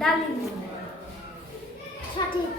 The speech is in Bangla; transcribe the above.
ডালিম। আচ্ছা, সঠিক